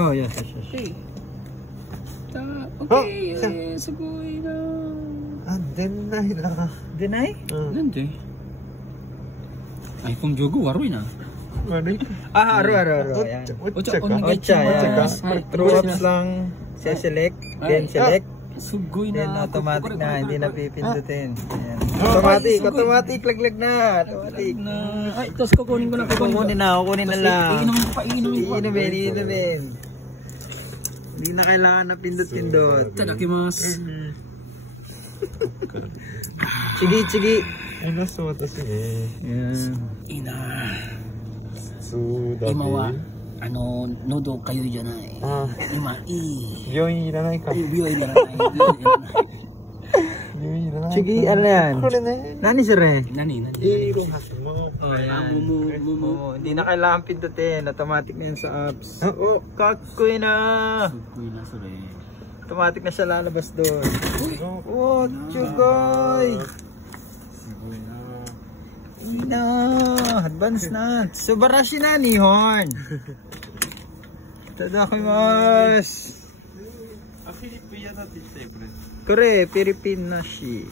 Oh, yes. Okay. Okay, sugoi na. Deny na. Deny? Nanti. Ay, kung jogo, waroy na. Aro. Ayan. Ocha. True-ups lang. Select. Then select. Sugoi Then na. automatic na. Hindi na pipindutin. Ayan. Automatic. Laglag na. Automatic. Ay, tapos kukunin ko na. Kukunin na lang. Iinumin. Hindi na kailangan na pindot-pindot. Tadakimasu. Chigi. Ina so watashi ne. Ina.そうだね。今は喉かゆいじゃない。今いい。病院いらないか。病院いらない。病院いらない。Chigi, ano yan? これね。Nani sir? Nani? Iro mo. Mumu. Hindi na kailangan pindutin. Automatic na yan sa apps. Oh, kakoy na. Sugoi na sure. Automatic na siya lalabas doon. Oh, chugoy. Advance na. Subarashi na ni Horn. Tadakimasu. フィリピン屋だって言ってたよこれ。これ、フィリピンなし。